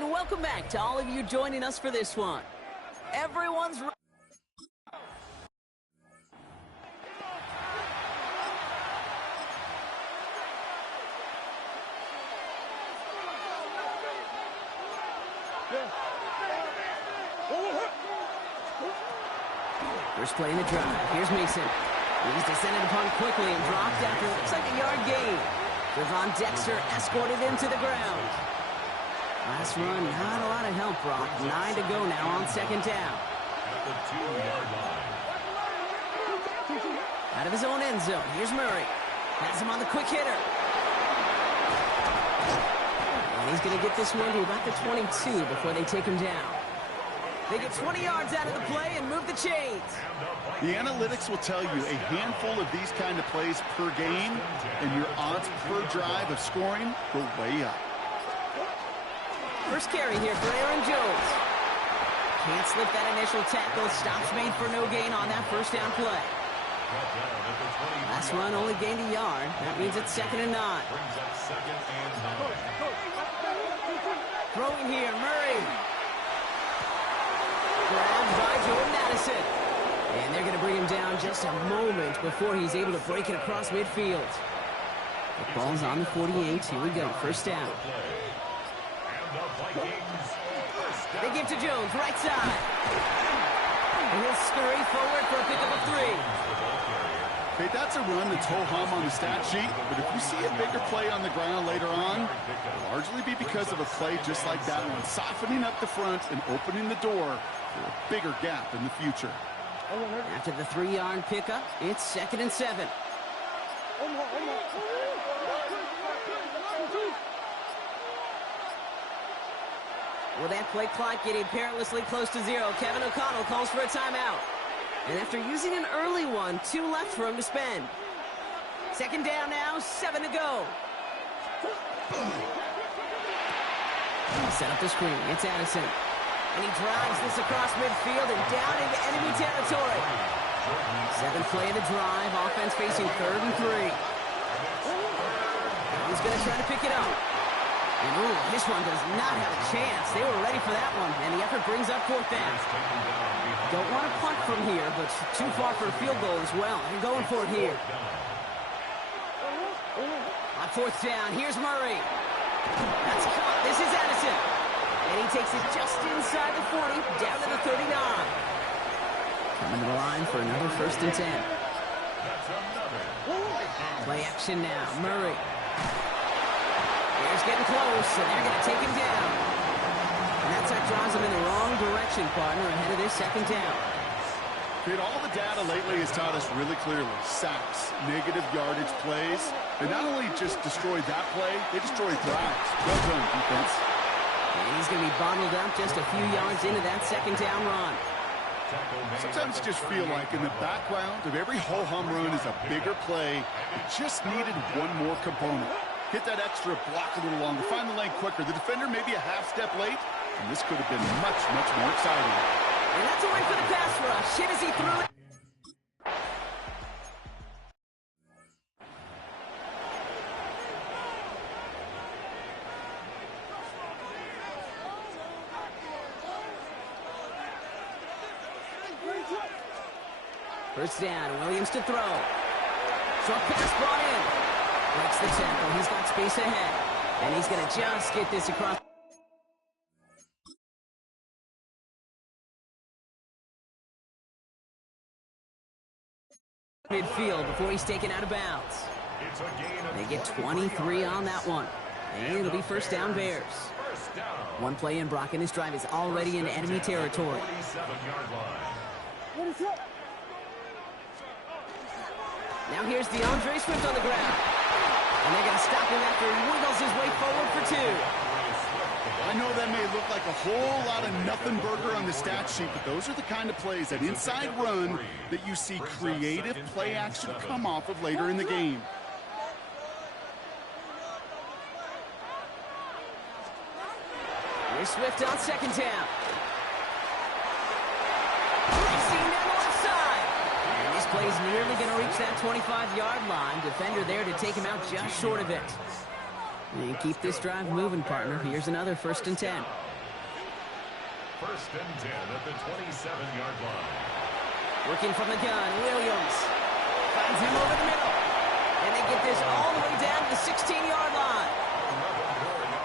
And welcome back to all of you joining us for this one. Everyone's first play in the drive. Here's Mason. He's descended upon quickly and dropped after it looks like a yard gain. Devon Dexter escorted him to the ground. Last run, not a lot of help, Brock. 9 to go now on second down. At the 2-yard line. Out of his own end zone, here's Murray. Has him on the quick hitter. And he's going to get this one to about the 22 before they take him down. They get 20 yards out of the play and move the chains. The analytics will tell you a handful of these kind of plays per game, and your odds per drive of scoring go way up. First carry here for Aaron Jones. Can't slip that initial tackle. Stops made for no gain on that first down play. Last run only gained a yard. That means it's 2nd and 9. Throwing here, Murray. Grabbed by Jordan Addison. And they're going to bring him down just a moment before he's able to break it across midfield. The ball's on the 48. Here we go. First down. They give to Jones, right side. And he'll scurry forward for a pickup of 3. Okay, that's a run that's ho-hum on the stat sheet, but if you see a bigger play on the ground later on, it'll largely be because of a play just like that one, softening up the front and opening the door for a bigger gap in the future. After the 3-yard pickup, it's 2nd and 7. With that play clock getting perilously close to 0, Kevin O'Connell calls for a timeout. And after using an early one, 2 left for him to spend. 2nd down now, 7 to go. Set up the screen. It's Addison. And he drives this across midfield and down into enemy territory. 7th play of the drive. Offense facing 3rd and 3. He's going to try to pick it up. And ooh, this one does not have a chance. They were ready for that one, and the effort brings up 4th down. Don't want to punt from here, but too far for a field goal as well. They're going for it here. On 4th down, here's Murray. That's caught. This is Addison. And he takes it just inside the 40, down to the 39. Coming to the line for another 1st and 10. Play action now, Murray. Here's getting close, and they're going to take him down. And that's what draws him in the wrong direction, partner, ahead of this 2nd down. All the data lately has taught us really clearly, sacks, negative yardage plays, they not only just destroy that play, they destroy drives. Well done, defense. And he's going to be bottled up just a few yards into that 2nd down run. Sometimes you just feel like in the background of every ho-hum run is a bigger play. It just needed one more component. Hit that extra block a little longer, find the lane quicker. The defender maybe a half step late, and this could have been much, much more exciting. And that's a win for the pass rush. Hit as he threw it. First down, Williams to throw. Short pass brought in. Breaks the tackle. He's got space ahead. And he's going to just get this across. Midfield before he's taken out of bounds. They get 23 on that one. And it'll be 1st down Bears. One play in, Brock, and this drive is already in enemy territory. Now here's DeAndre Swift on the ground. And they're going to stop him after he wiggles his way forward for 2. I know that may look like a whole lot of nothing burger on the stat sheet, but those are the kind of plays, that inside run, that you see creative play action come off of later in the game. Here's Swift on 2nd down. Racing down the left side. And this play is nearly going to reach that 25-yard line. Defender there to take him out just short of it. And keep this drive moving, partner. Here's another 1st and 10. First and 10 at the 27-yard line. Working from the gun, Williams finds him over the middle. And they get this all the way down to the 16-yard line.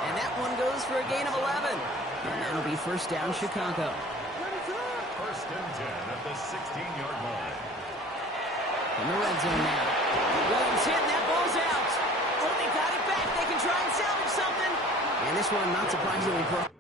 And that one goes for a gain of 11. And that'll be first down, Chicago. First and 10 at the 16-yard line. In the red zone now. Williams hitting, that ball's out. Oh, they got it back. They can try and salvage something. And this one, not surprisingly, broke.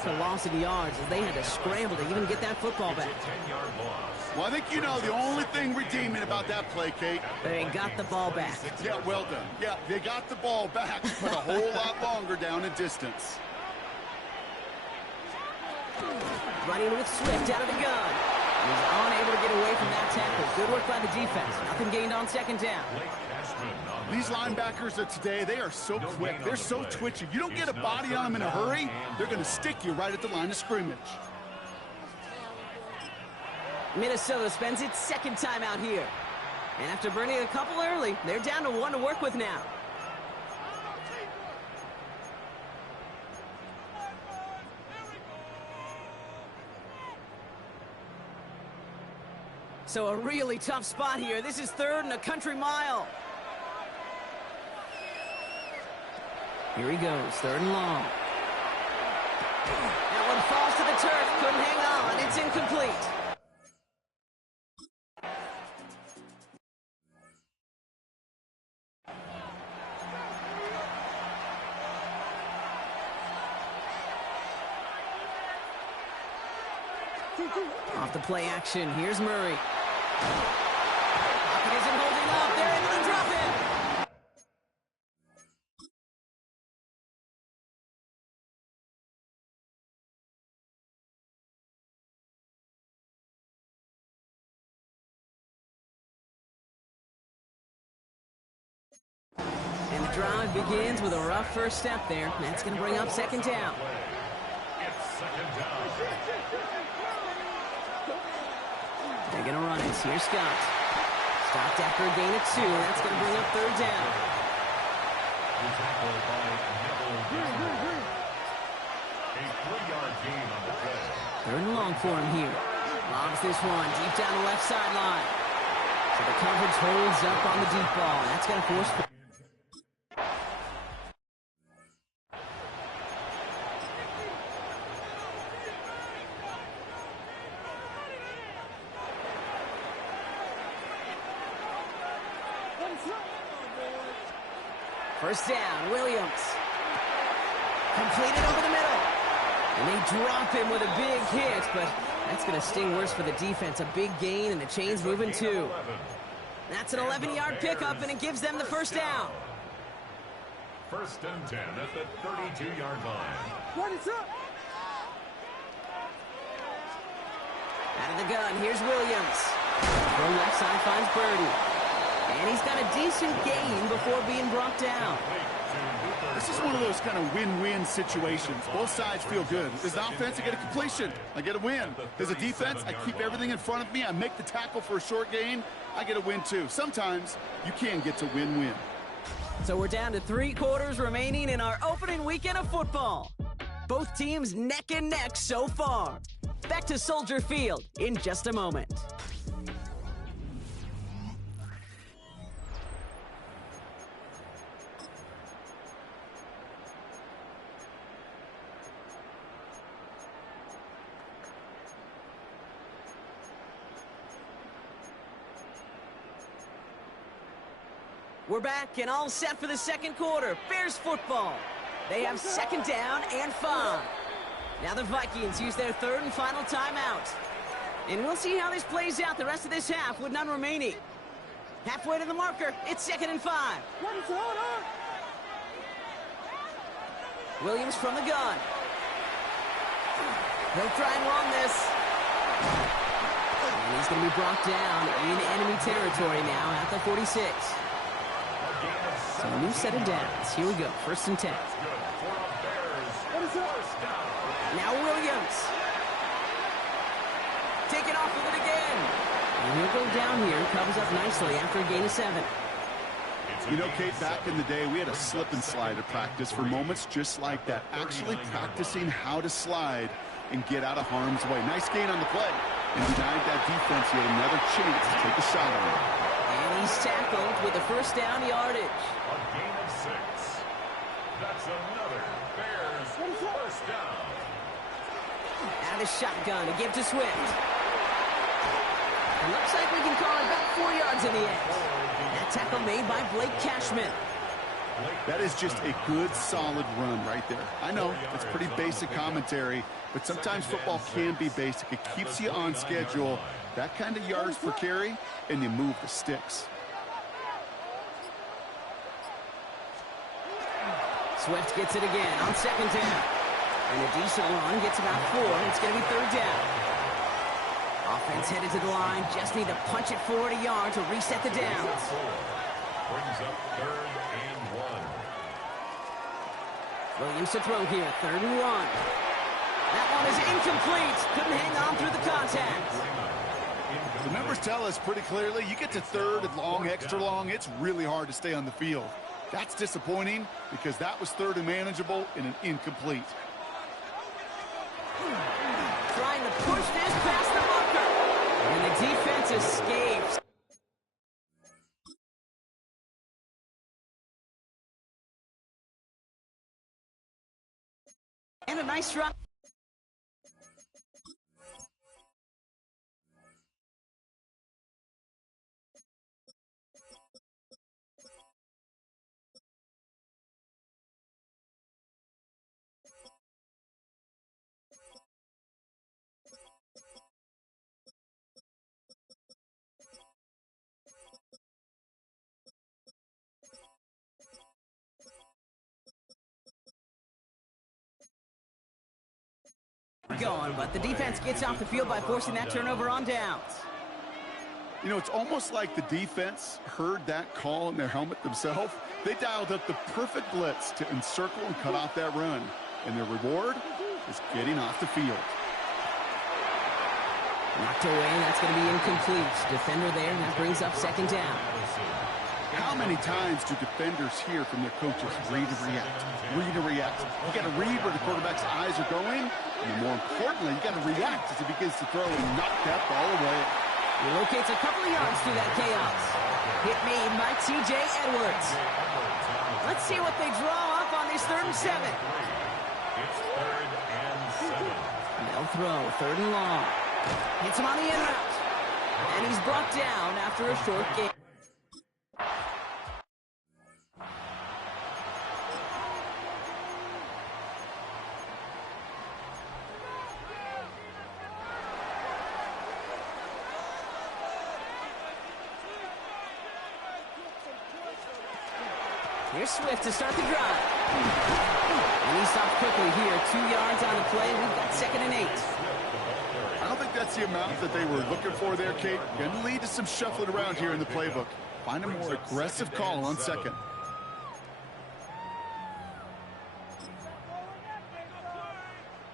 A loss of yards as they had to scramble to even get that football back. 10-yard loss. Well, I think you know the only thing redeeming about that play, Kate. They got the ball back. Yeah, well done. Yeah, they got the ball back, but a whole lot longer down in distance. Running with Swift out of the gun. He's unable to get away from that tackle. Good work by the defense. Nothing gained on second down. These linebackers of today, they are so quick. They're so twitchy. You don't get a body on them in a hurry, they're going to stick you right at the line of scrimmage. Minnesota spends its second time out here. And after burning a couple early, they're down to one to work with now. So a really tough spot here. This is third and a country mile. Here he goes, third and long. That one falls to the turf, couldn't hang on, it's incomplete. Off the play action, here's Murray. Pocket isn't holding up, they're into the drop-in. And the drive begins with a rough first step there. That's going to bring up second down. It's second down. They're going to run it. Here's Scott. Stopped after a gain of 2. That's going to bring up third down. Tackled by Neville Gallagher. A 3-yard gain on the play. Third and long for him here. Lobs this one deep down the left sideline. So the coverage holds up on the deep ball. That's going to force... First down, Williams. Completed over the middle. And they drop him with a big hit, but that's going to sting worse for the defense. A big gain, and the chain's moving too. That's an 11-yard pickup, and it gives them the first down. First and 10 at the 32-yard line. What is up? Out of the gun, here's Williams. From left side finds Birdie. And he's got a decent gain before being brought down. This is one of those kind of win-win situations. Both sides feel good. As an offense, I get a completion. I get a win. As a defense, I keep everything in front of me. I make the tackle for a short gain. I get a win, too. Sometimes you can get to win-win. So we're down to 3 quarters remaining in our opening weekend of football. Both teams neck and neck so far. Back to Soldier Field in just a moment. We're back and all set for the second quarter. Bears football. They have second down and 5. Now the Vikings use their third and final timeout. And we'll see how this plays out the rest of this half with none remaining. Halfway to the marker, it's second and 5. Williams from the gun. He'll try and run this. And he's going to be brought down in enemy territory now at the 46. So a new set of downs. Here we go. 1st and 10. Now Williams. Taking off with it again. And he'll go down here and covers up nicely after a gain of 7. You know, Kate, back in the day, we had a slip and slide at practice for moments just like that. Actually practicing how to slide and get out of harm's way. Nice gain on the play. And denied that defense yet another chance to take a shot on him. And he's tackled with a 1st down yardage. A gain of 6. That's another Bears 1st down. Out of the shotgun to give to Swift. It looks like we can call it about 4 yards in the end. That tackle made by Blake Cashman. That is just a good, solid run right there. I know, it's pretty basic commentary, but sometimes football can be basic. It keeps you on schedule. That kind of yards per carry, and you move the sticks. Swift gets it again on 2nd down. And a decent run gets about 4, and it's going to be 3rd down. Offense headed to the line. Just need to punch it forward a yard to reset the downs. Brings up 3rd and 1. Williams to throw here. 3rd and 1. That one is incomplete. Couldn't hang on through the contact. The numbers tell us pretty clearly, you get to 3rd and long, extra long, it's really hard to stay on the field. That's disappointing because that was 3rd and manageable and an incomplete. Trying to push this past the bunker. And the defense escapes. And a nice run. Going, but the defense gets off the field by forcing that turnover on downs. You know, it's almost like the defense heard that call in their helmet themselves. They dialed up the perfect blitz to encircle and cut off that run. And their reward is getting off the field. Knocked away, that's going to be incomplete. Defender there, and that brings up 2nd down. How many times do defenders hear from their coaches, read and react, read and react? You got to read where the quarterback's eyes are going, and more importantly, you got to react as he begins to throw and knock that ball away. He locates a couple of yards through that chaos. Hit made by T.J. Edwards. Let's see what they draw up on this 3rd and 7. It's 3rd and 7. They'll throw 3rd and long. Hits him on the in route. And he's brought down after a short gain. Here's Swift to start the drive. And he stopped quickly here. 2 yards on the play. We've got 2nd and 8. I don't think that's the amount that they were looking for there, Kate. Going to lead to some shuffling around here in the playbook. Find a more aggressive call on 2nd.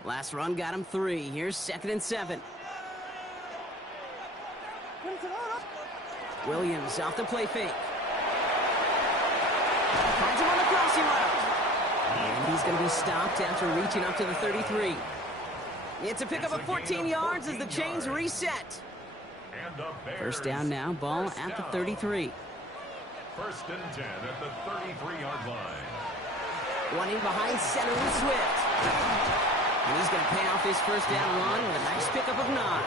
Last run got him 3. Here's 2nd and 7. Williams off the play fake. Finds him on the crossing route. And he's going to be stopped after reaching up to the 33. It's a pickup of 14 yards as the chains reset. 1st down now, ball at the 33. 1st and 10 at the 33-yard line. One in behind center with Swift. And he's going to pay off his 1st down run with a nice pickup of 9.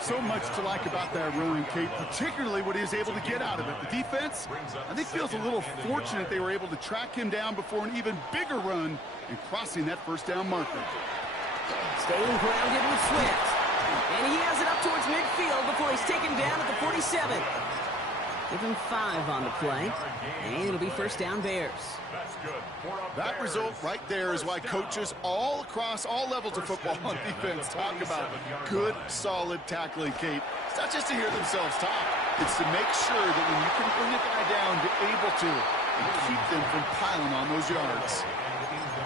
So much to like about that run, Kate, particularly what he was able to get out of it. The defense, I think, feels a little fortunate they were able to track him down before an even bigger run and crossing that 1st down marker. Staying grounded with Swift. And he has it up towards midfield before he's taken down at the 47. Give him 5 on the play, and it'll be first down Bears. That's good. That result right there is why coaches all across all levels of football on defense talk about good, solid tackling, Kate. It's not just to hear themselves talk. It's to make sure that when you can bring a guy down, you're able to and keep them from piling on those yards.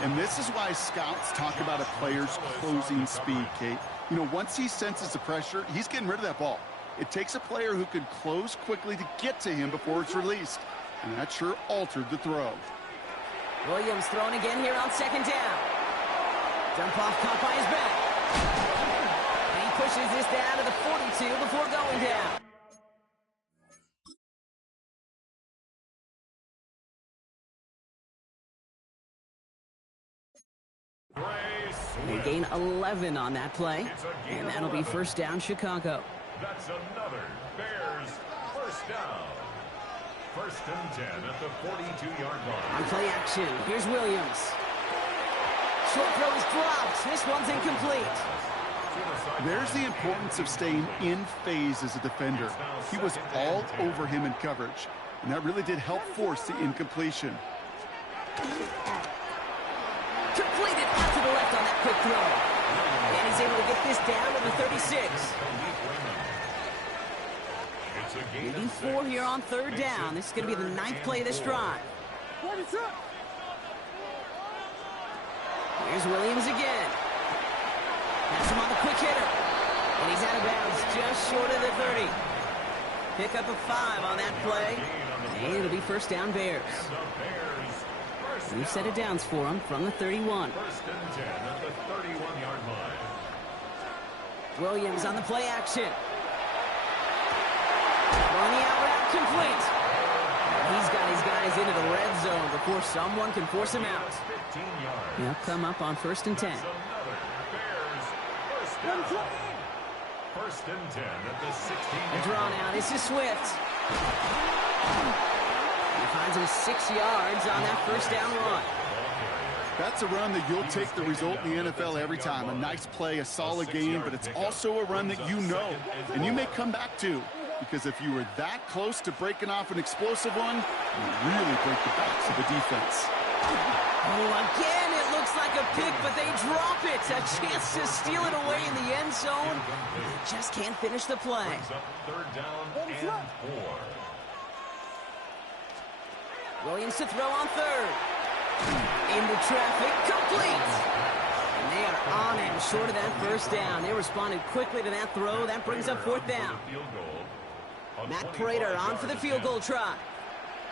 And this is why scouts talk about a player's closing speed, Kate. You know, once he senses the pressure, he's getting rid of that ball. It takes a player who can close quickly to get to him before it's released. And that sure altered the throw. Williams throwing again here on second down. Dump off caught by his back. And he pushes this down to the 42 before going down. They gain 11 on that play, and that'll be first down Chicago. That's another Bears first down. First and 10 at the 42-yard line. On play action, here's Williams. Short throw is dropped. This one's incomplete. There's the importance of staying in phase as a defender. He was all over him in coverage, and that really did help force the incompletion. Completed out to the left on that quick throw. And he's able to get this down to the 36. Leading 4 here on third down. This is going to be the 9th play of this drive. Here's Williams again. Pass him on the quick hitter. And he's out of bounds just short of the 30. Pick up a 5 on that play. And it'll be first down Bears. New set of downs for him from the 31. First and 10 at the 31-yard line. Williams on the play action. Throwing the out route complete. He's got his guys into the red zone before someone can force him out. He'll come up on first and 10. First and 10 at the 16. And drawn out. This is Swift. He finds him 6 yards on that first down run. That's a run that you'll take the result in the NFL every time. A nice play, a solid game, but it's also a run that you know and you may come back to. Because if you were that close to breaking off an explosive one, you really break the backs of the defense. Oh, again, it looks like a pick, but they drop it. A chance to steal it away in the end zone. They just can't finish the play. Third down and 4. Williams to throw on third. Into traffic, complete. And they are on him short of that first down. They responded quickly to that throw. That brings up fourth down. Matt Prater on for the field goal try.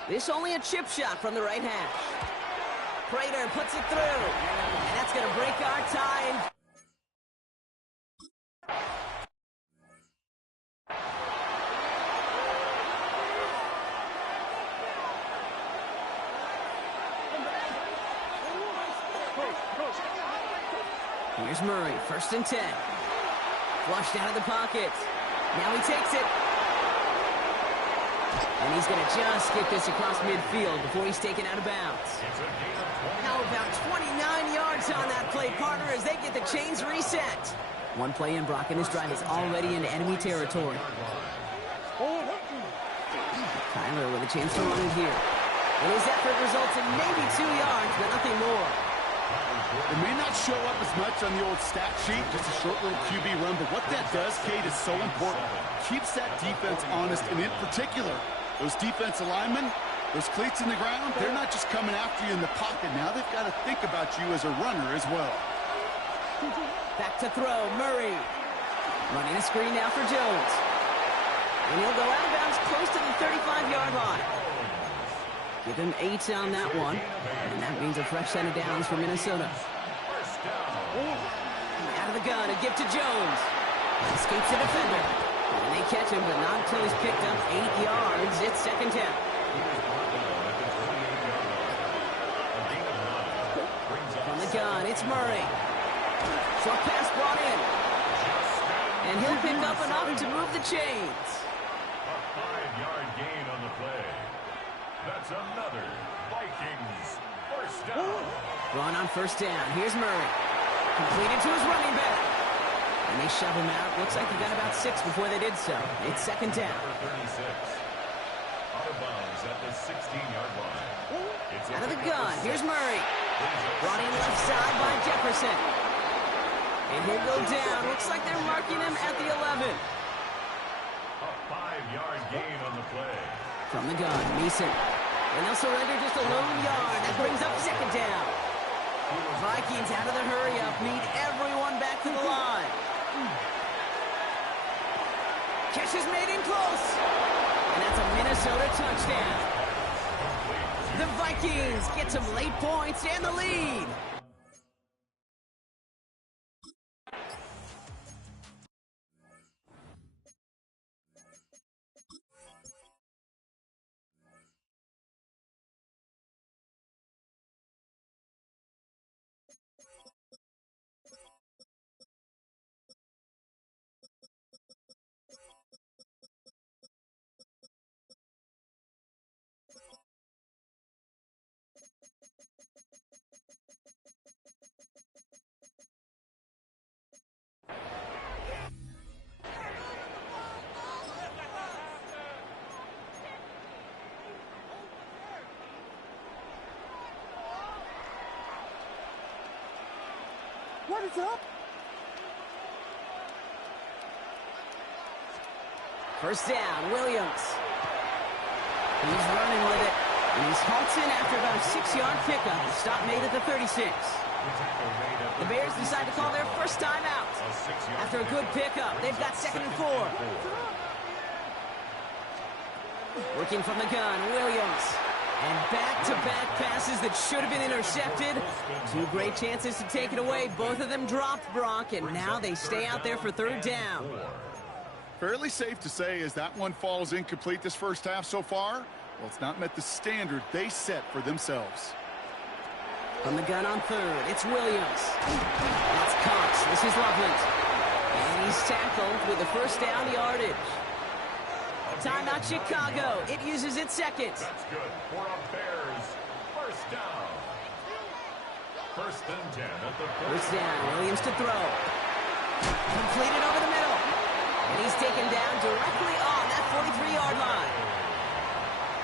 This only a chip shot from the right hash. Prater puts it through. And that's going to break our tie. Here's Murray, first and 10. Flushed out of the pocket. Now he takes it. And he's going to just get this across midfield before he's taken out of bounds. Now about 29 yards on that play, partner, as they get the chains reset. One play in, Brock, and his drive is already into enemy territory. Tyler with a chance to run it here. And his effort results in maybe 2 yards, but nothing more. It may not show up as much on the old stat sheet, just a short little QB run, but what that does, Kate, is so important. Keeps that defense honest, and in particular, those defensive linemen, those cleats in the ground, they're not just coming after you in the pocket. Now they've got to think about you as a runner as well. Back to throw, Murray. Running a screen now for Jones. And he'll go out of bounds close to the 35-yard line. Give him 8 on that one. And that means a fresh set of downs for Minnesota. Out of the gun, a gift to Jones. Escapes the defender. And they catch him, but not until he's picked up 8 yards. It's second down. From the gun, it's Murray. Short pass brought in. And he'll pick up enough to move the chains. A 5-yard gain on the play. That's another Vikings first down. Going on first down. Here's Murray. Completed to his running back. And they shove him out. Looks like he got about 6 before they did so. It's second down. out of bounds at the 16-yard line. Out of the gun, here's Murray. Brought in left side by Jefferson. And he'll go down. Looks like they're marking him at the 11. A 5-yard gain on the play. From the gun, Mason. And they'll surrender just a lone yard. That brings up second down. Vikings out of the hurry-up need everyone back to the line. Catch is made in close. And that's a Minnesota touchdown. The Vikings get some late points and the lead. What is up? First down, Williams. He's running with it. And he's halted after about a 6-yard pickup. The stop made at the 36. The Bears decide to call their first time out. After a good pickup, they've got 2nd and 4. Working from the gun, Williams. And back-to-back passes that should have been intercepted. 2 great chances to take it away. Both of them dropped, Brock, and now they stay out there for 3rd down. Fairly safe to say as that one falls incomplete this first half so far, well, it's not met the standard they set for themselves. From the gun on 3rd, it's Williams. That's Cox. This is Loveland. And he's tackled with the first down yardage. Timeout Chicago. It uses its 2nd. That's good for a Bears first down. 1st and 10 at the First down. Williams to throw. Completed over the middle. And he's taken down directly on that 43-yard line.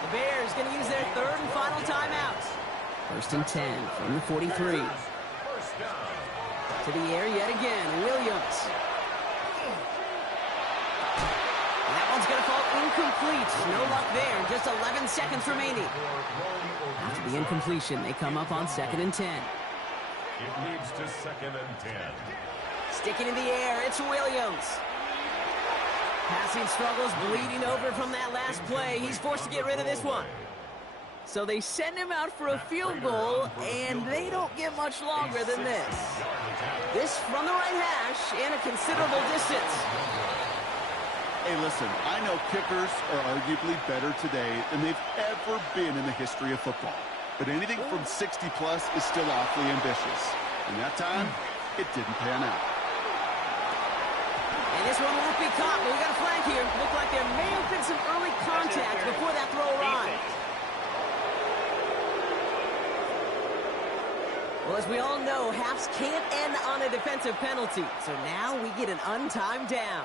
The Bears going to use their 3rd and final timeout. 1st and 10 from the 43. First down. To the air yet again. Williams. That one's going to fall incomplete. No luck there. Just 11 seconds remaining. After the incompletion, they come up on 2nd and 10. It leads to 2nd and 10. Sticking in the air, it's Williams. Passing struggles bleeding over from that last play. He's forced to get rid of this one. So they send him out for a field goal, and they don't get much longer than this. This from the right hash and a considerable distance. Hey, listen, I know kickers are arguably better today than they've ever been in the history of football. But anything from 60-plus is still awfully ambitious. And that time, it didn't pan out. And this one won't be caught, but we got a flag here. Looked like there may have been some early contact before that throw arrived. Well, as we all know, halves can't end on a defensive penalty. So now we get an untimed down.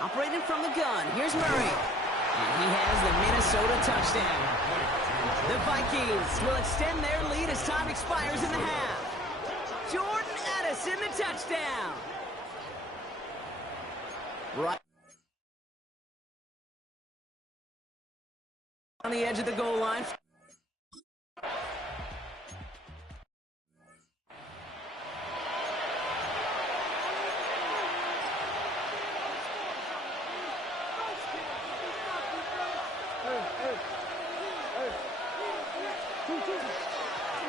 Operating from the gun, here's Murray. And he has the Minnesota touchdown. The Vikings will extend their lead as time expires in the half. Jordan Addison, the touchdown. Right on the edge of the goal line.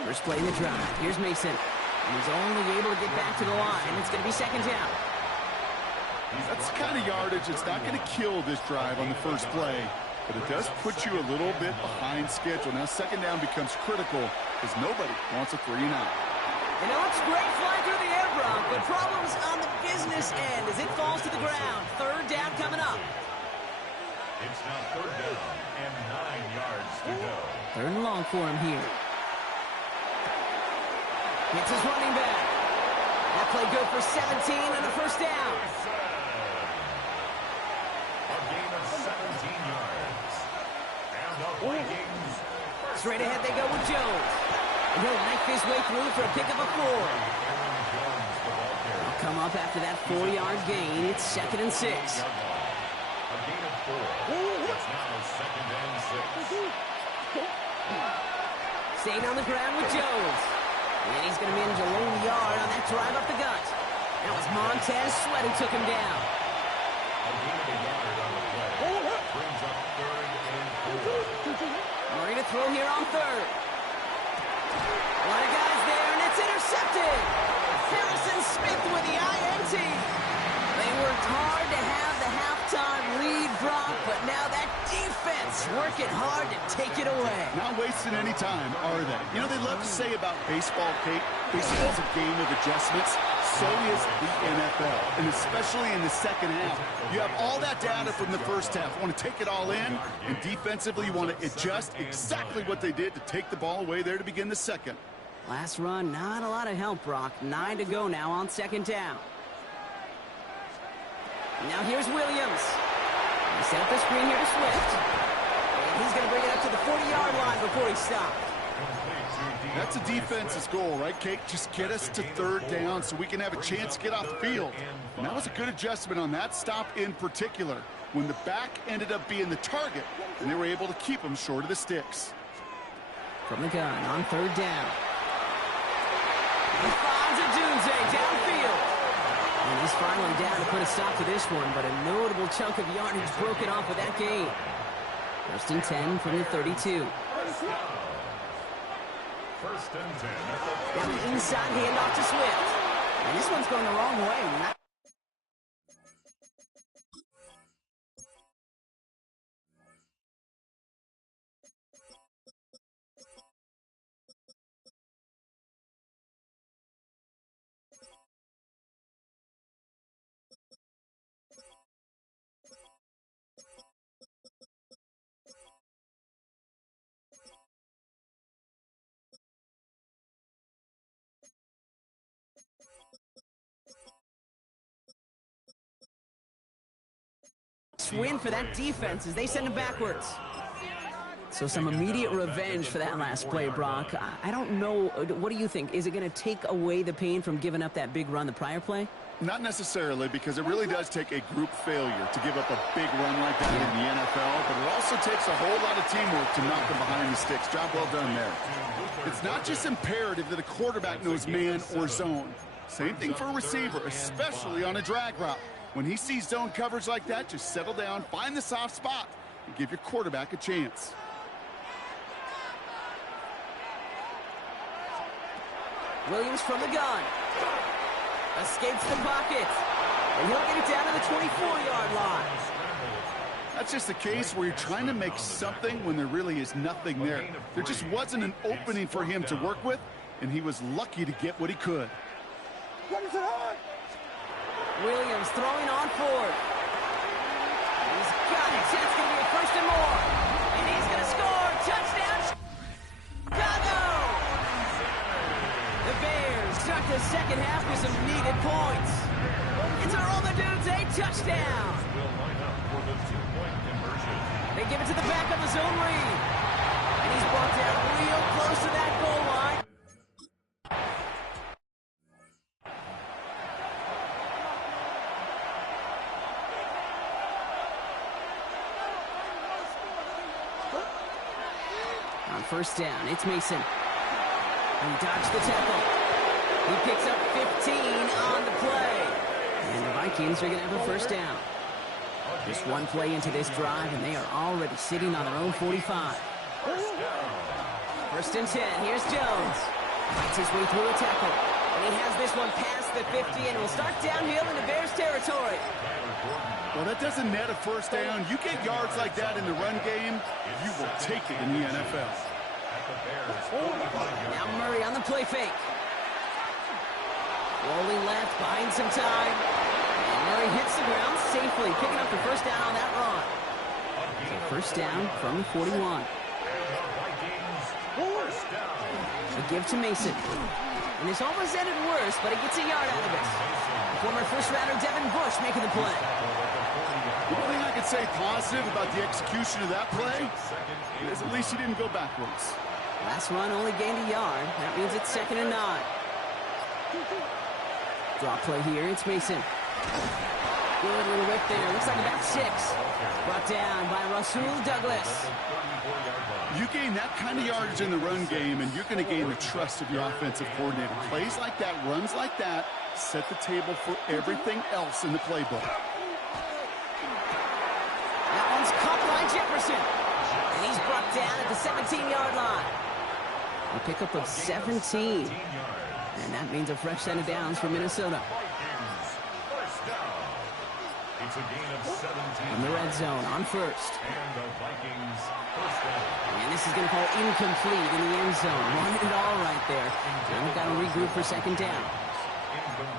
First play in the drive. Here's Mason. And he's only able to get back to the line. It's going to be 2nd down. That's the kind of yardage that's not going to kill this drive on the first play, but it does put you a little bit behind schedule. Now 2nd down becomes critical because nobody wants a 3-and-out. And it looks great flying through the air, Brock, but problems on the business end as it falls to the ground. 3rd down coming up. It's now third down and 9 yards to go. Third and long for him here. It's his running back. That play good for 17 and a first down. A gain of 17 yards. And the Vikings. Straight ahead they go with Jones. And he'll knife his way through for a pick of a 4. He'll come up after that 4-yard gain. It's second and 6. A gain of 4. It's now second and 6. Staying on the ground with Jones. And he's going to manage a lone yard on that drive up the gut. That was Montez Sweat who took him down. A gain of a yard on the play. Brings up third and 4. Murray to throw here on third. A lot of guys there, and it's intercepted. Harrison Smith with the INT. They worked hard to have the halftime lead, Brock, but now that defense working hard to take it away. Not wasting any time, are they? You know, they love to say about baseball, Kate, baseball's a game of adjustments. So is the NFL, and especially in the second half. You have all that data from the first half. You want to take it all in, and defensively you want to adjust exactly what they did to take the ball away there to begin the second. Last run, not a lot of help, Brock. 9 to go now on second down. Now here's Williams. He set up the screen here to Swift. And he's going to bring it up to the 40-yard line before he stopped. That's a defense's goal, right, Kate? Just get us to third down so we can have a chance to get off the field. And that was a good adjustment on that stop in particular, when the back ended up being the target, and they were able to keep him short of the sticks. From the gun on third down. He finds a Dunze downfield. And he's finally down to put a stop to this one, but a notable chunk of yardage broken off with that gain. First and 10 from the 32. First and 10. Down the inside, handoff to Swift. And this one's going the wrong way. Win for that defense as they send it backwards. So some immediate revenge for that last play, Brock. I don't know. What do you think? Is it going to take away the pain from giving up that big run the prior play? Not necessarily, because it really does take a group failure to give up a big run like that in the NFL, but it also takes a whole lot of teamwork to knock them behind the sticks. Job well done there. It's not just imperative that a quarterback knows man or zone. Same thing for a receiver, especially on a drag route. When he sees zone coverage like that, just settle down, find the soft spot, and give your quarterback a chance. Williams from the gun. Escapes the pocket. And he'll get it down to the 24-yard line. That's just a case where you're trying to make something when there really is nothing there. There just wasn't an opening for him to work with, and he was lucky to get what he could. Williams throwing on forward. He's got it. It's going to be a first and more. And he's going to score. Touchdown, Chicago! The Bears start the second half with some needed points. It's a roll the dudes, a touchdown. Will line up for the two-point conversion. They give it to the back of the zone read. And he's brought down real close to that goal line. On first down, it's Mason. He dodged the tackle. He picks up 15 on the play. And the Vikings are going to have a first down. Just one play into this drive, and they are already sitting on their own 45. First and 10, here's Jones. Fights his way through a tackle. And he has this one past the 50, and will start downhill into Bears territory. Well, that doesn't net a first down. You get yards like that in the run game, you will take it in the NFL. Now Murray on the play fake. Rolling left, buying some time. And Murray hits the ground safely, picking up the first down on that run. First down from the 41. A give to Mason. And this almost ended worse, but he gets a yard out of it. Former first-rounder Devin Bush making the play. The only thing I could say positive about the execution of that play is at least he didn't go backwards. Last run only gained a yard. That means it's 2nd and 9. Draw play here. It's Mason. Good little whip there. Looks like about 6. Brought down by Rasul Douglas. You gain that kind of yardage in the run game, and you're going to gain the trust of your offensive coordinator. Plays like that, runs like that, set the table for everything else in the playbook. That one's caught by Jefferson. And he's brought down at the 17-yard line. A pickup of 17. And that means a fresh set of downs for Minnesota. It's a gain of 17. In the red zone on first. And the Vikings first down. And this is going to fall incomplete in the end zone. Wanted it all right there. And we've got to regroup for 2nd down.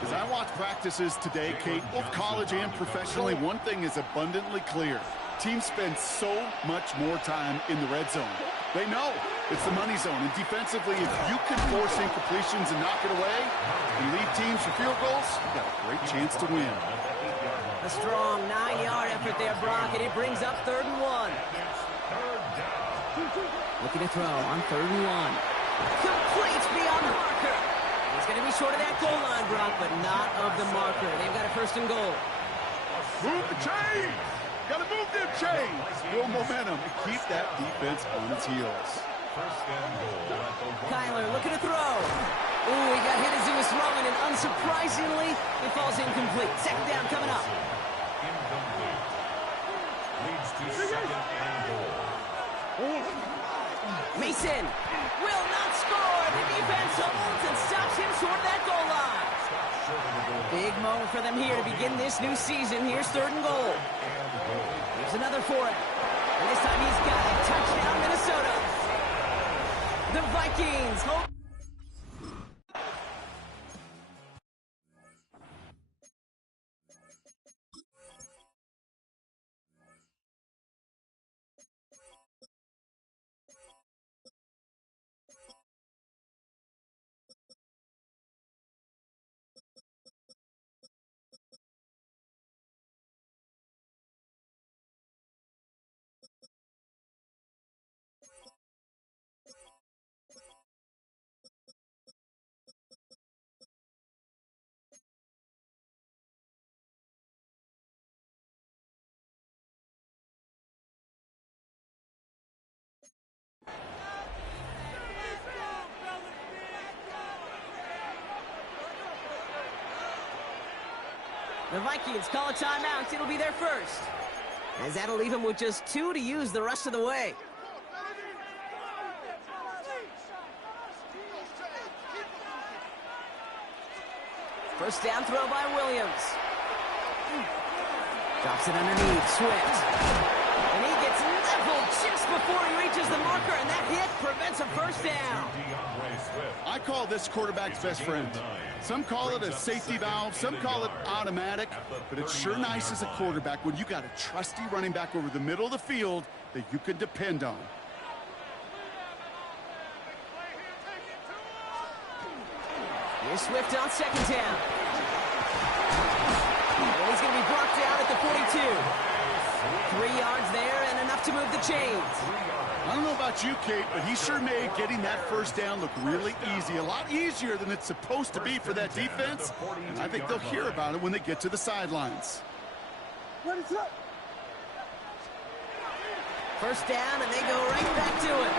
As I watch practices today, Kate, both college and professionally, one thing is abundantly clear. Teams spend so much more time in the red zone. They know it's the money zone. And defensively, if you can force incompletions and knock it away and lead teams for field goals, you've got a great chance to win. A strong 9-yard effort there, Brock, and it brings up 3rd and 1. Looking to throw on 3rd and 1. Completes beyond the marker. He's going to be short of that goal line, Brock, but not of the marker. They've got a 1st and goal. Move the chains! Got to move them chains! Build momentum and keep that defense on its heels. Kyler looking to throw. Ooh, he got hit as he was throwing, and unsurprisingly, it falls incomplete. 2nd down coming up. Incomplete. Leads to 2nd and goal. Mason will not score. The defense holds and stops him short of that goal line. Big moment for them here to begin this new season. Here's 3rd and goal. Here's another for him. And this time he's got it. Touchdown, Minnesota. The Vikings hold. The Vikings call a timeout. It'll be their first. As that'll leave him with just 2 to use the rest of the way. First down throw by Williams. Drops it underneath. Swift. And he gets leveled just before he reaches the marker, and that hit prevents a first down. I call this quarterback's best friend. Some call it a safety valve, some call it automatic, but it's sure nice as a quarterback when you got a trusty running back over the middle of the field that you can depend on. Here's Swift on 2nd down. And he's going to be brought down at the 42. 3 yards there and enough to move the chains. I don't know about you, Kate, but he sure made getting that first down look really easy. A lot easier than it's supposed to be for that defense. And I think they'll hear about it when they get to the sidelines. What is up? First down, and they go right back to it.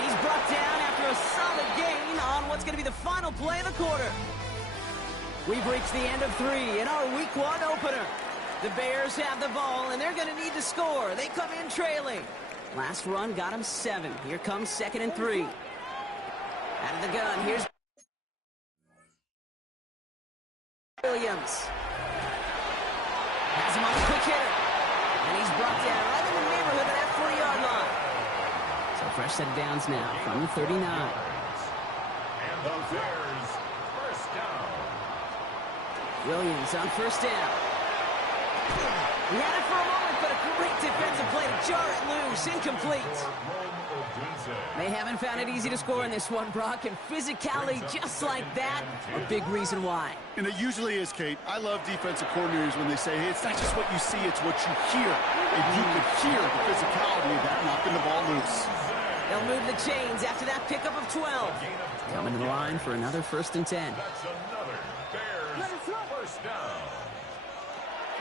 He's brought down after a solid gain on what's going to be the final play of the quarter. We've reached the end of 3 in our Week 1 opener. The Bears have the ball, and they're going to need to score. They come in trailing. Last run got him 7. Here comes 2nd and 3. Out of the gun, here's Williams. Has him on a quick hitter. And he's brought down right in the neighborhood of that 40-yard line. So fresh set of downs now from the 39. And the Bears first down. Williams on first down. He had it for a moment, but a great defensive play to jar it loose. Incomplete. They haven't found it easy to score in this one, Brock, and physicality just like that, a big reason why. And it usually is, Kate. I love defensive coordinators when they say, hey, it's not just what you see, it's what you hear. And you could hear the physicality of that knocking the ball loose. They'll move the chains after that pickup of 12. Coming to the line for another 1st and 10. That's another Bears first down.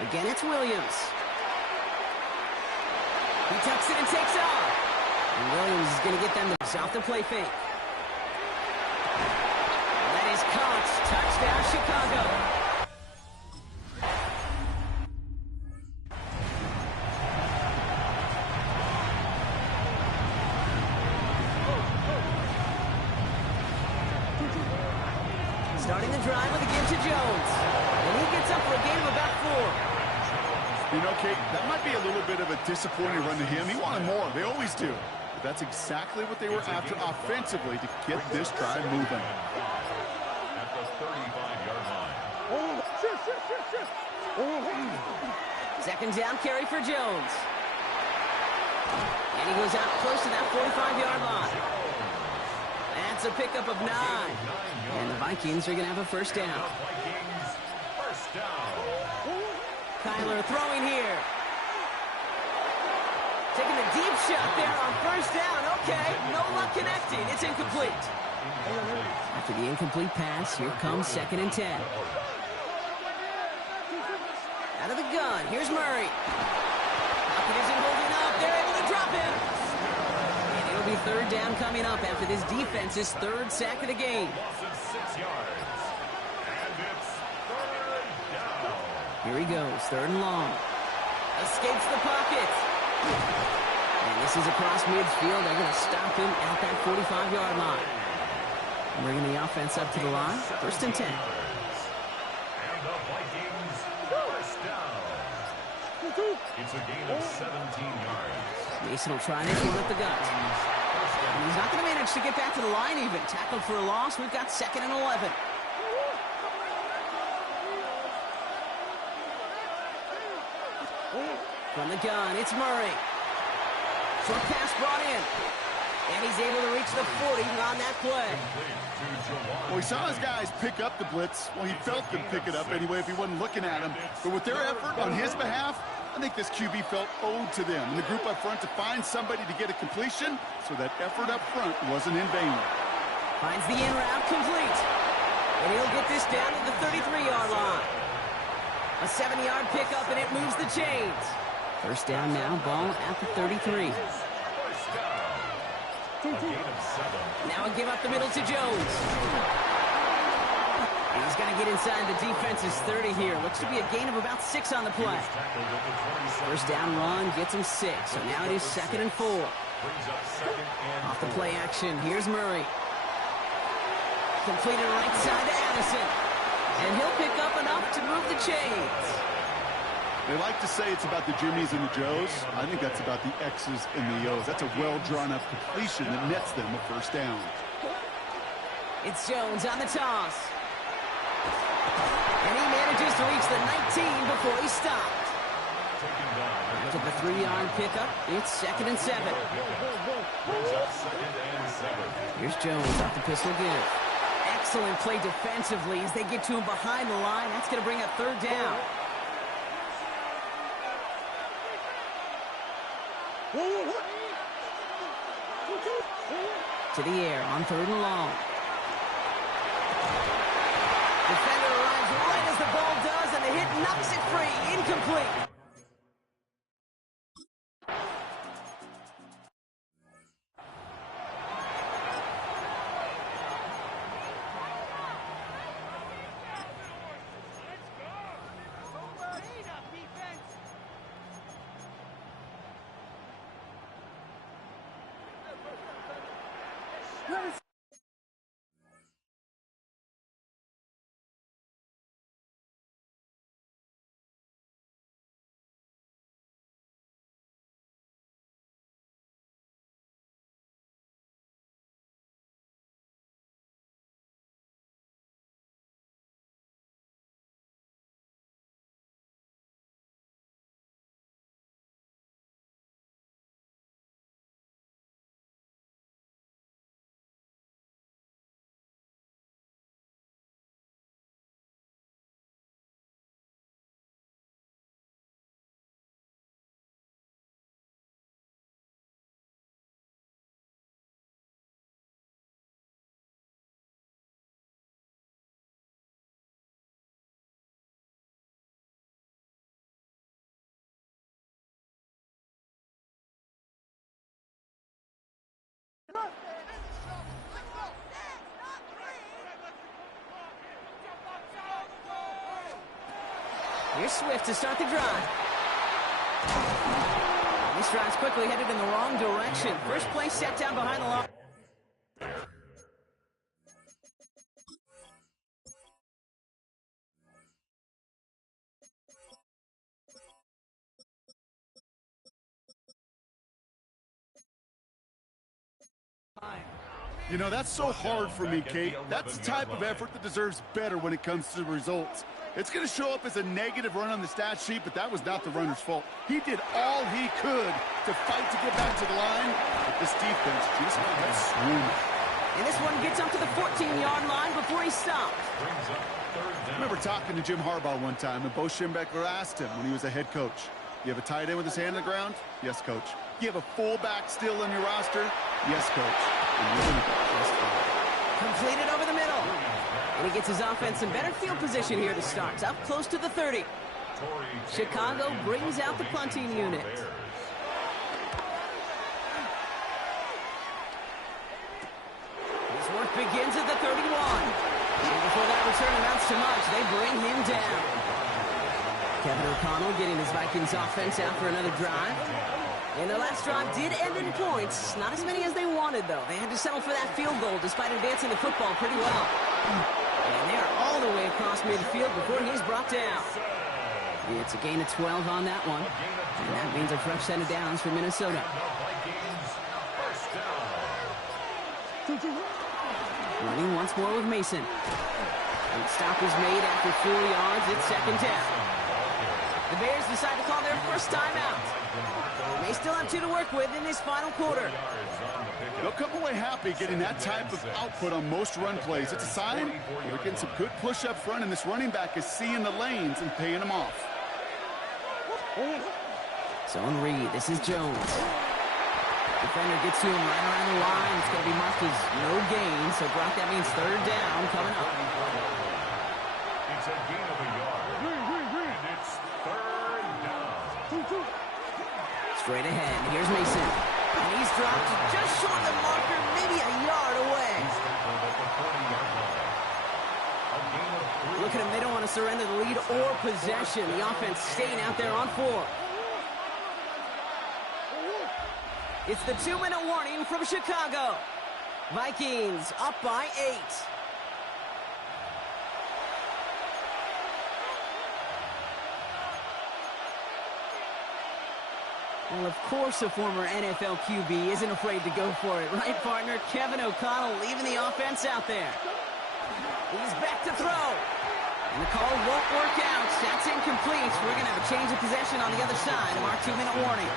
Again, it's Williams. He tucks it and takes off. And Williams is going to get them to off the play fake. That is caught. Touchdown, Chicago. Starting the drive with a give to Jones. And he gets up for a gain of about 4. You know, Kate, that might be a little bit of a disappointing run to him. He wanted more. They always do. But that's exactly what they were after offensively to get this drive moving. At the 35-yard line. Second down carry for Jones. And he goes out close to that 45-yard line. That's a pickup of 9. And the Vikings are going to have a first down. Vikings first down. Kyler throwing here. Taking a deep shot there on first down. Okay, no luck connecting. It's incomplete. After the incomplete pass, here comes 2nd and 10. Out of the gun, here's Murray. Pocket isn't holding up. They're able to drop him. And it'll be 3rd down coming up after this defense's 3rd sack of the game. Losses 6 yards. And it's 3rd down. Here he goes, 3rd and long. Escapes the pocket. And this is across midfield. They're going to stop him at that 45-yard line. Bringing the offense up to the line. 1st and 10. And the Vikings first down. It's a gain of 17 yards. Mason will try this one with the gut. And he's not going to manage to get back to the line even. Tackled for a loss. We've got 2nd and 11. From the gun, it's Murray. Short pass brought in. And he's able to reach the 40 on that play. Well, he saw his guys pick up the blitz. Well, he felt them pick it up anyway if he wasn't looking at him. But with their effort on his behalf, I think this QB felt owed to them and the group up front to find somebody to get a completion, so that effort up front wasn't in vain. Finds the in route complete. And he'll get this down to the 33-yard line. A 7-yard pickup, and it moves the chains. First down now, ball at the 33. First down. A gain of 7. Now a give up the middle to Jones. And he's going to get inside the defense's 30 here. Looks to be a gain of about 6 on the play. Tackled at the 27. First down run gets him 6. So now it is 2nd and 4. Brings up 2nd and Off the play action, here's Murray. Completed right side to Addison. And he'll pick up enough to move the chains. They like to say it's about the Jimmies and the Joes. I think that's about the X's and the O's. That's a well-drawn-up completion that nets them a first down. It's Jones on the toss. And he manages to reach the 19 before he stopped. taken down. Took a 3-yard pickup. It's 2nd and 7. Brings up 2nd and 7. Here's Jones off the pistol give. Excellent play defensively as they get to him behind the line. That's going to bring up 3rd down. To the air on 3rd and long. Defender arrives right as the ball does, and the hit knocks it free. Incomplete. Here's Swift to start the drive. This drive's quickly headed in the wrong direction. First play set down behind the line. You know, that's so hard for me, Kate. That's the type of effort that deserves better when it comes to the results. It's going to show up as a negative run on the stat sheet, but that was not the runner's fault. He did all he could to fight to get back to the line, but this defense just kept swarming. And this one gets up to the 14-yard line before he stopped. I remember talking to Jim Harbaugh one time, and Bo Schembechler asked him when he was a head coach, you have a tight end with his hand on the ground? Yes, coach. You have a fullback still on your roster? Yes, coach. And you're going to be just fine. Completed over the middle. And he gets his offense in better field position here to start. It's up close to the 30. Chicago brings out the punting unit. His work begins at the 31. And before that return amounts to much, they bring him down. Kevin O'Connell getting his Vikings offense out for another drive. And their last drive did end in points. Not as many as they wanted, though. They had to settle for that field goal despite advancing the football pretty well. And they're all the way across midfield before he's brought down. It's a gain of 12 on that one. And that means a fresh set of downs for Minnesota. Running once more with Mason. And stop is made after 4 yards. It's second down. The Bears decide to call their first timeout. They still have 2 to work with in this final quarter. They'll come away happy getting that type of output on most run plays. It's a sign that they're getting some good push up front, and this running back is seeing the lanes and paying them off. Zone read. This is Jones. Defender gets to him right around the line. It's going to be marked as no gain, so Brock, that means third down coming up. It's a gain of a yard. And it's third down. Straight ahead. Here's Mason. And he's dropped just short of the marker, maybe a yard away. Look at them. They don't want to surrender the lead or possession. The offense staying out there on 4. It's the 2-minute warning from Chicago. Vikings up by 8. Well, of course a former NFL QB isn't afraid to go for it, right, partner? Kevin O'Connell leaving the offense out there. He's back to throw. And the call won't work out. That's incomplete. We're going to have a change of possession on the other side of our 2-minute warning.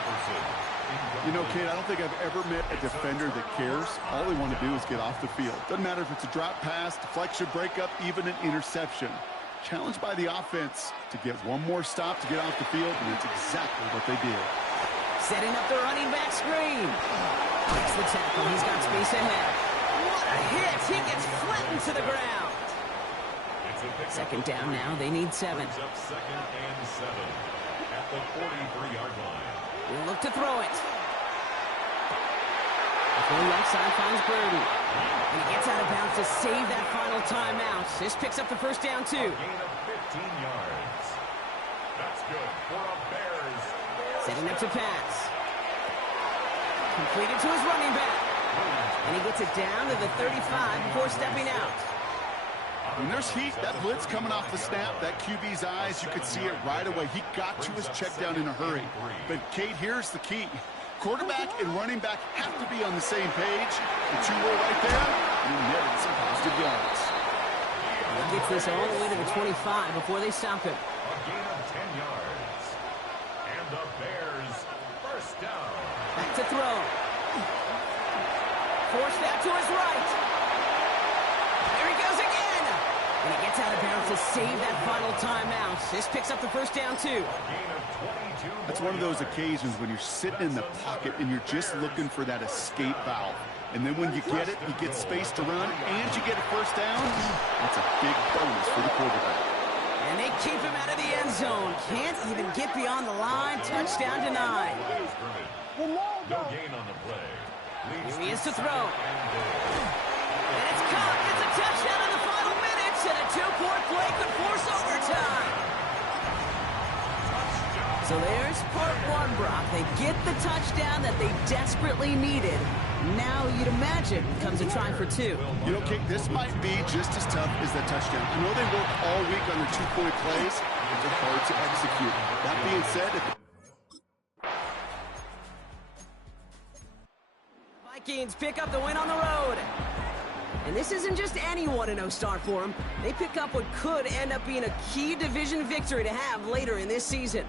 You know, Kate, I don't think I've ever met a defender that cares. All they want to do is get off the field. Doesn't matter if it's a drop pass, deflection, breakup, even an interception. Challenged by the offense to get one more stop to get off the field, and that's exactly what they did. Setting up the running back screen. Makes the tackle. He's got space ahead. What a hit. He gets flattened to the ground. Second down now. They need 7. Up second and 7 at the 43-yard line. We'll look to throw it. The left side finds Burden. And he gets out of bounds to save that final timeout. This picks up the first down, too. A gain of 15 yards. That's good for a Bears. Setting up to pass. Completed to his running back. And he gets it down to the 35 before stepping out. When there's heat, that blitz coming off the snap, that QB's eyes, you could see it right away. He got to his check down in a hurry. But, Kate, here's the key. Quarterback and running back have to be on the same page. The 2 roll right there, you netted some positive yards. He gets this all the way to the 25 before they stop him. A gain of 10 yards. And the Bears first down. Back to throw. Forced out to his right. There he goes again. And he gets out of bounds to save that final timeout. This picks up the first down, too. That's one of those occasions when you're sitting in the pocket and you're just looking for that escape valve. And then when you get it, you get space to run, and you get a first down. That's a big bonus for the quarterback. And they keep him out of the end zone. Can't even get beyond the line. Touchdown denied. No gain on the play. Here he is to throw. And it's caught. It's a touchdown in the final minutes, and a 2-point play could force overtime. So there's part one, Brock. They get the touchdown that they desperately needed. Now you'd imagine comes a try for two. You know, King, this might be just as tough as the touchdown. I know they work all week on their two-point plays, but they're hard to execute. That being said, Vikings pick up the win on the road. And this isn't just any 1-0 start for them. They pick up what could end up being a key division victory to have later in this season.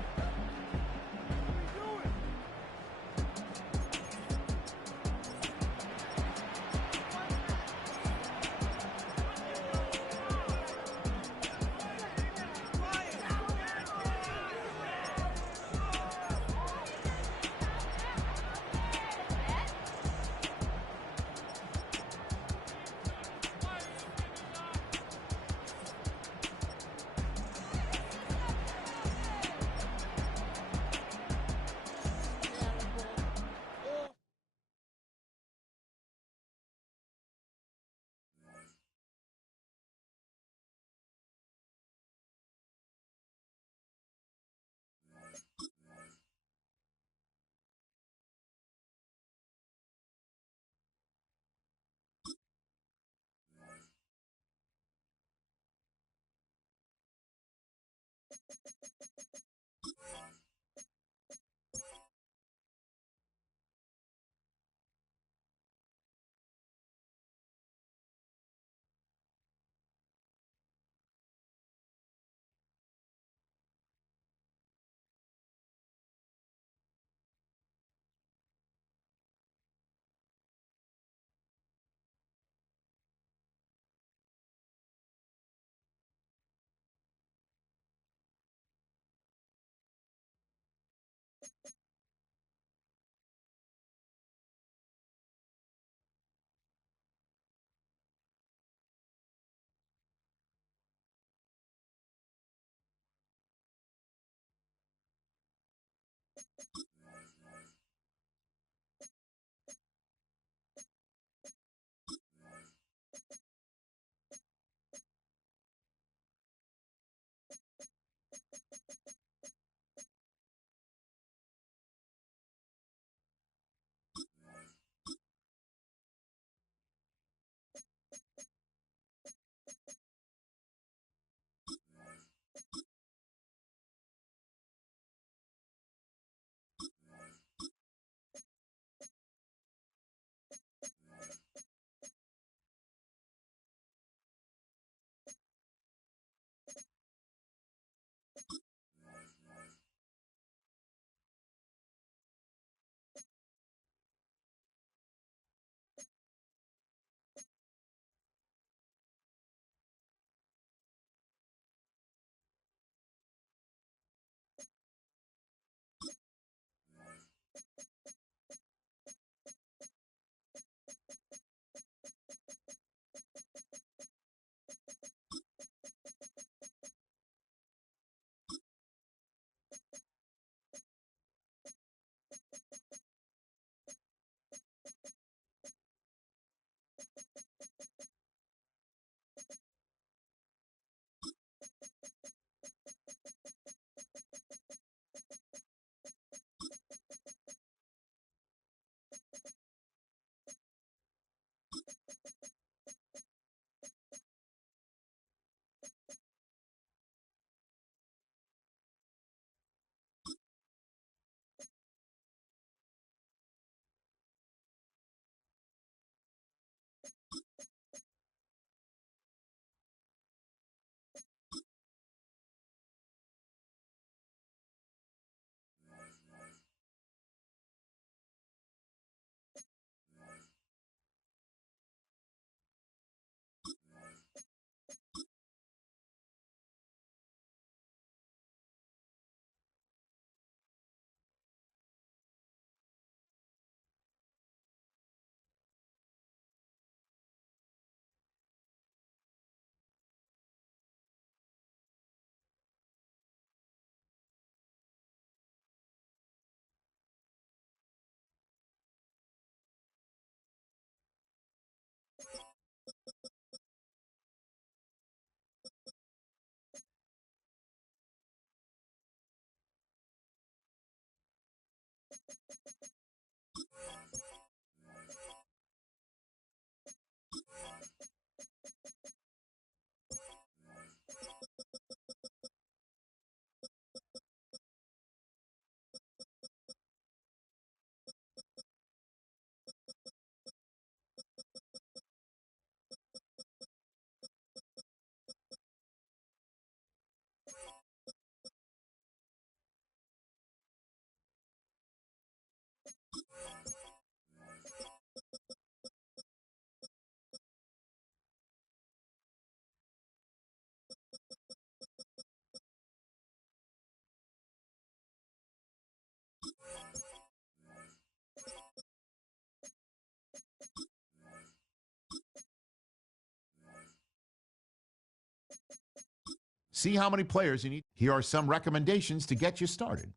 See how many players you need. Here are some recommendations to get you started.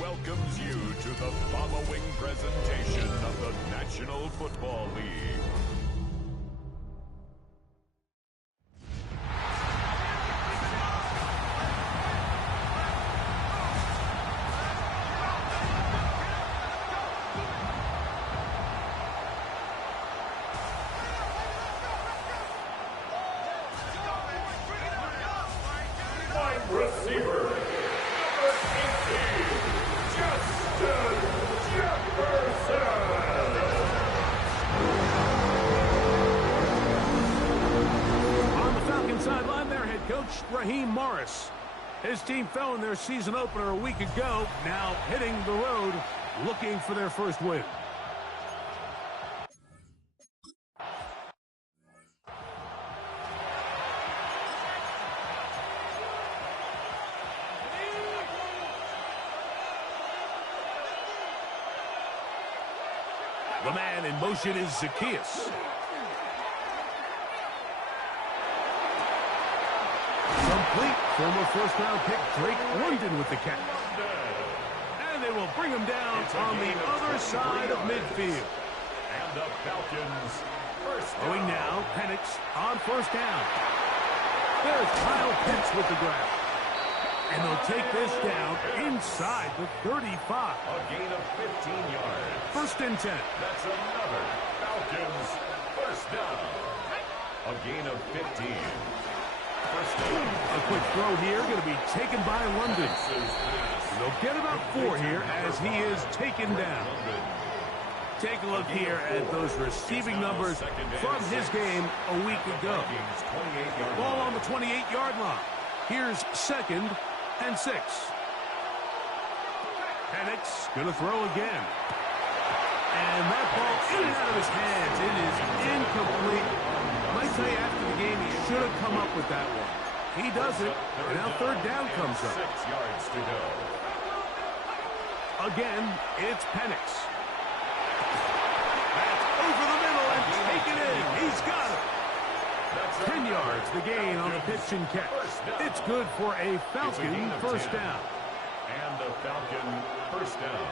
Welcomes you to the following presentation of the National Football League. Wide receiver. Sideline, their head coach, Raheem Morris. His team fell in their season opener a week ago, now hitting the road, looking for their first win. The man in motion is Zacchaeus. Complete. Former first-round pick Drake London with the catch. And they will bring him down on the other side of midfield. And the Falcons first down. Going now, Penix on first down. There's Kyle Pitts with the grab. And they'll take this down inside the 35. A gain of 15 yards. First and 10. That's another Falcons first down. A gain of 15. First down. A quick throw here, going to be taken by London. They'll get about 4 here as he is taken down. Take a look here at those receiving numbers from his game a week ago. Ball on the 28-yard line. Here's 2nd and 6. Penix going to throw again. And that ball in and out of his hands. It is incomplete. I might tell you after the game he should have come up with that one. He does it, and now third down comes up. 6 yards to go. Again, it's Penix. That's over the middle and taken in. He's got it. 10 yards, the gain on the pitch and catch. It's good for a Falcon first down. And a Falcon first down.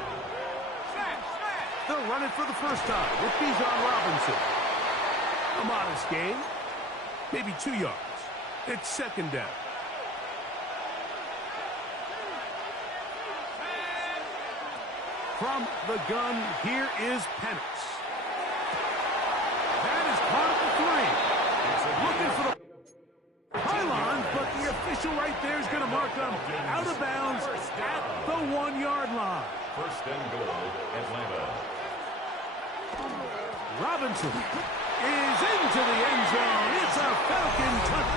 They'll run it for the first time with Bijan Robinson. A modest gain, maybe 2 yards. It's second down. From the gun, here is Penix. That is caught at the 3. Looking for the pylon, but the official right there is going to mark them out of bounds at the 1-yard line. First and goal, Atlanta. Robinson is into the end zone. It's a Falcon